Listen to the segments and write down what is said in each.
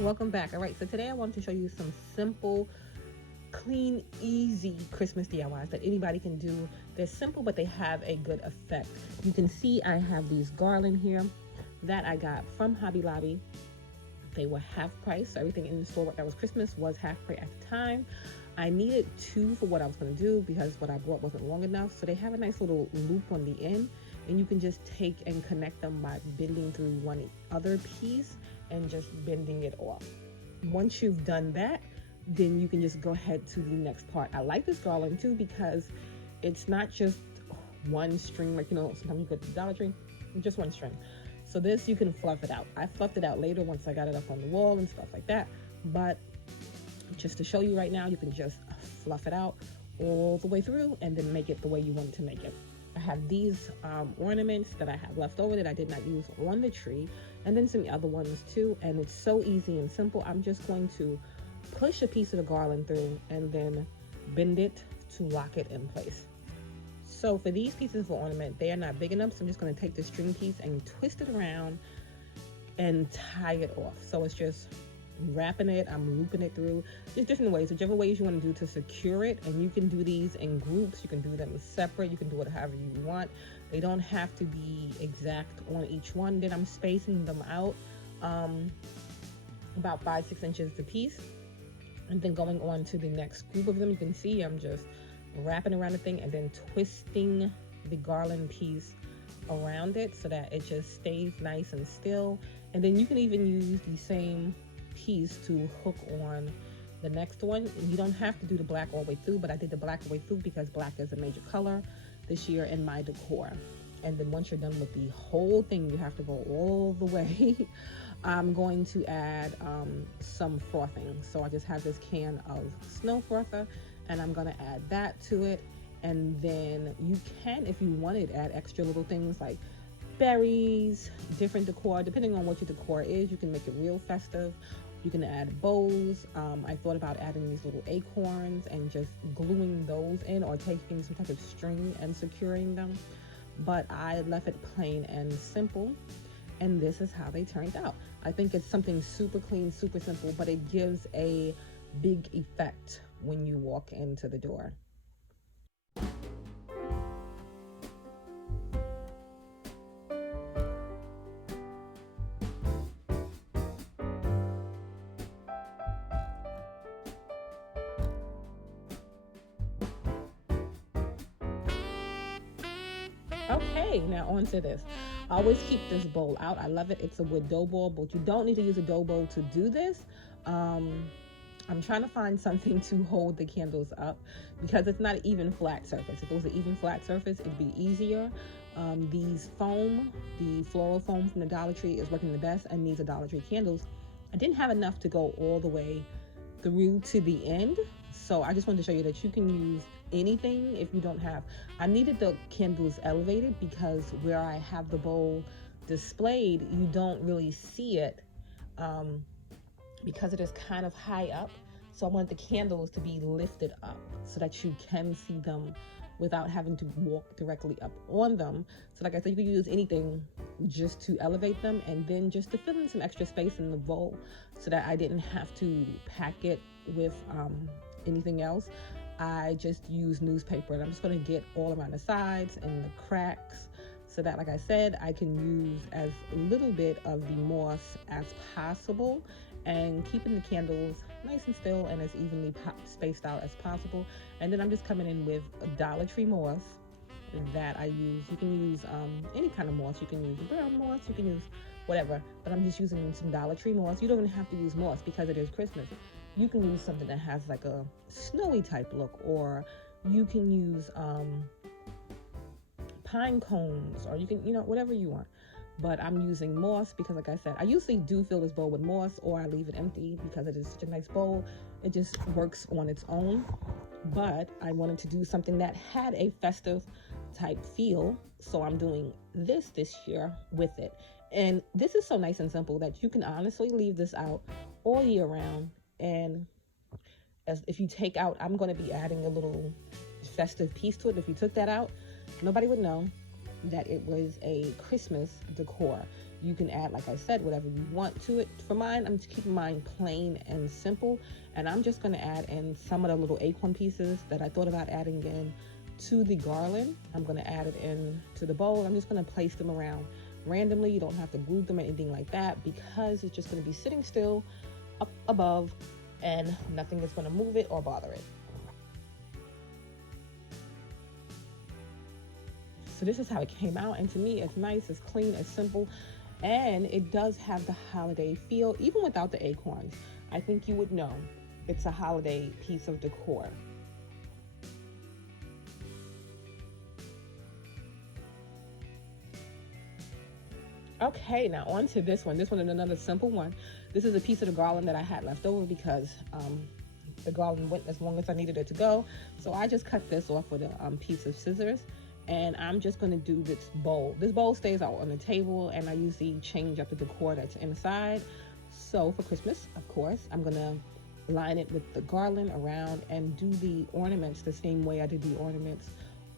welcome back. All right, so today I wanted to show you some simple, clean, easy Christmas DIYs that anybody can do. They're simple, but they have a good effect. You can see I have these garland here that I got from Hobby Lobby. They were half price, so everything in the store that was Christmas was half price at the time. I needed two for what I was going to do because what I bought wasn't long enough. So they have a nice little loop on the end, and you can just take and connect them by bending through one other piece and just bending it off. Once you've done that, then you can just go ahead to the next part. I like this garland too because it's not just one string, like, sometimes you go to the Dollar Tree, just one string. So this, you can fluff it out. I fluffed it out later once I got it up on the wall and stuff like that. But just to show you right now, you can just fluff it out all the way through and then make it the way you want to make it. I have these ornaments that I have left over that I did not use on the tree, and then some other ones too. And it's so easy and simple. I'm just going to push a piece of the garland through and then bend it to lock it in place. So for these pieces of ornament, they are not big enough, so I'm just going to take the string piece and twist it around and tie it off. So it's just wrapping it, I'm looping it through. There's different ways, whichever ways you want to do to secure it, and you can do these in groups, you can do them separate, you can do it however you want. They don't have to be exact on each one. Then I'm spacing them out about 5-6 inches a piece, and then going on to the next group of them. You can see I'm just wrapping around the thing and then twisting the garland piece around it so that it just stays nice and still. And then you can even use the same piece to hook on the next one. You don't have to do the black all the way through, but I did the black all the way through because black is a major color this year in my decor. And then once you're done with the whole thing, you have to go all the way. I'm going to add some frothing. So I just have this can of snow frother, and I'm going to add that to it. And then you can, if you wanted, add extra little things like berries, different decor. Depending on what your decor is, you can make it real festive. You can add bows. I thought about adding these little acorns and just gluing those in, or taking some type of string and securing them. But I left it plain and simple, and this is how they turned out. I think it's something super clean, super simple, but it gives a big effect when you walk into the door. Okay, now on to this. I always keep this bowl out. I love it. It's a wood dough bowl, but you don't need to use a dough bowl to do this. I'm trying to find something to hold the candles up because it's not an even flat surface. If it was an even flat surface, it'd be easier. These foam, the floral foam from the Dollar Tree is working the best, and these are Dollar Tree candles. I didn't have enough to go all the way through to the end, so I just wanted to show you that you can use anything if you don't have. I needed the candles elevated because where I have the bowl displayed, you don't really see it because it is kind of high up. So I wanted the candles to be lifted up so that you can see them without having to walk directly up on them. So like I said, you can use anything just to elevate them, and then just to fill in some extra space in the bowl so that I didn't have to pack it with anything else. I just use newspaper, and I'm just going to get all around the sides and the cracks so that, like I said, I can use as little bit of the moss as possible, and keeping the candles nice and still and as evenly spaced out as possible. And then I'm just coming in with a Dollar Tree moss that I use. You can use any kind of moss. You can use brown moss, you can use whatever, but I'm just using some Dollar Tree moss. You don't even have to use moss because it is Christmas. You can use something that has like a snowy type look, or you can use pine cones, or you can, whatever you want. But I'm using moss because, like I said, I usually do fill this bowl with moss, or I leave it empty because it is such a nice bowl. It just works on its own. But I wanted to do something that had a festive type feel, so I'm doing this year with it. And this is so nice and simple that you can honestly leave this out all year round. And if you take out, I'm going to be adding a little festive piece to it. If you took that out, nobody would know that it was a Christmas decor. You can add, like I said, whatever you want to it. For mine, I'm just keeping mine plain and simple. And I'm just going to add in some of the little acorn pieces that I thought about adding in to the garland. I'm going to add it in to the bowl. I'm just going to place them around randomly. You don't have to glue them or anything like that, because it's just going to be sitting still up above and nothing is going to move it or bother it. So this is how it came out, and to me it's nice, it's clean, it's simple, and it does have the holiday feel even without the acorns. I think you would know it's a holiday piece of decor. Okay, now on to this one. This one is another simple one. This is a piece of the garland that I had left over because the garland went as long as I needed it to go. So I just cut this off with a piece of scissors, and I'm just going to do this bowl. This bowl stays out on the table, and I usually change up the decor that's inside. So for Christmas, of course, I'm going to line it with the garland around and do the ornaments the same way I did the ornaments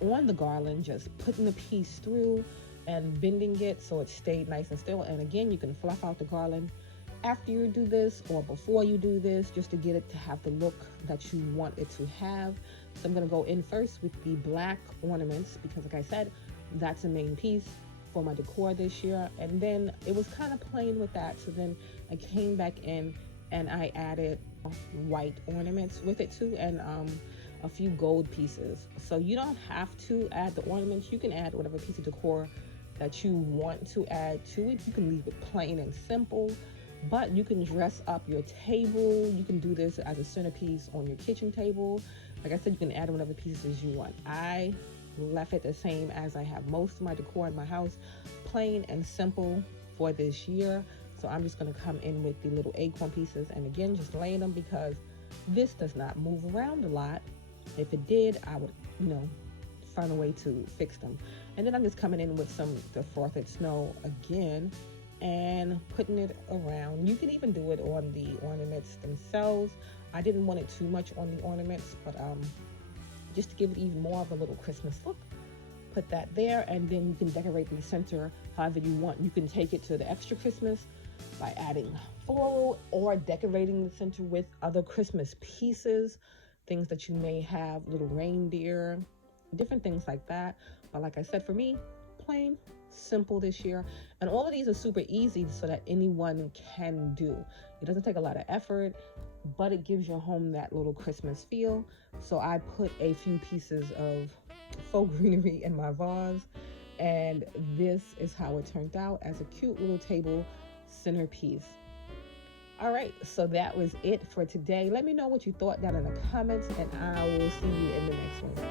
on the garland, just putting the piece through and bending it so it stayed nice and still. And again, you can fluff out the garland after you do this or before you do this, just to get it to have the look that you want it to have. So I'm going to go in first with the black ornaments because, like I said, that's the main piece for my decor this year. And then it was kind of plain with that, so then I came back in and I added white ornaments with it too, and a few gold pieces. So you don't have to add the ornaments. You can add whatever piece of decor that you want to add to it. You can leave it plain and simple, but you can dress up your table. You can do this as a centerpiece on your kitchen table. Like I said, you can add whatever pieces you want. I left it the same as I have most of my decor in my house, plain and simple for this year. So I'm just going to come in with the little acorn pieces, and again, just laying them because this does not move around a lot. If it did, I would, find a way to fix them. And then I'm just coming in with the frosted snow again and putting it around. You can even do it on the ornaments themselves. I didn't want it too much on the ornaments, but just to give it even more of a little Christmas look, put that there. And then you can decorate the center however you want. You can take it to the extra Christmas by adding floral or decorating the center with other Christmas pieces, things that you may have, little reindeer, different things like that. But like I said, for me, plain simple this year. And all of these are super easy so that anyone can do. It doesn't take a lot of effort, but it gives your home that little Christmas feel. So I put a few pieces of faux greenery in my vase, and this is how it turned out as a cute little table centerpiece. All right, so that was it for today. Let me know what you thought down in the comments, and I will see you in the next one.